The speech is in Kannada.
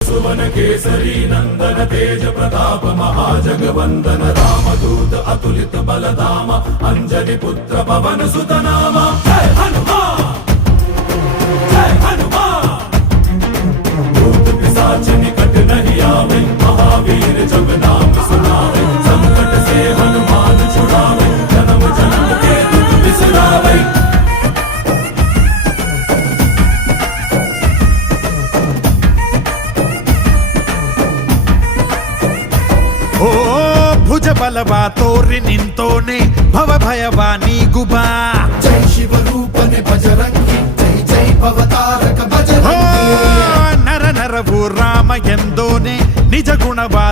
सुवन केसरी नंदन तेज प्रताप महाजगवंदन रामदूत अतुलित बलधाम अंजनी पुत्र पवन सुत नाम जय हनुमान जय हनुमान। भूत पिशाच निकट नहीं आवे महावीर जब नाम सुनावे संकट से हनुमान छुड़ावे जन्म जन्म के दुख बिसरावे। ಓ ಭುಜ ಬಲವಾ ತೋರಿ ನಿಂತೋನೆ ಭವ ಭಯವಾ ನೀಗುಬಾ ಜೈ ಶಿವರೂಪನೆ ಬಜರಂಗಿ ಜೈ ಜೈ ಭವತಾರಕ ಬಜರಂಗಿ ನರ ನರವು ರಾಮ ಎಂದೋನೆ ನಿಜ ಗುಣವಾ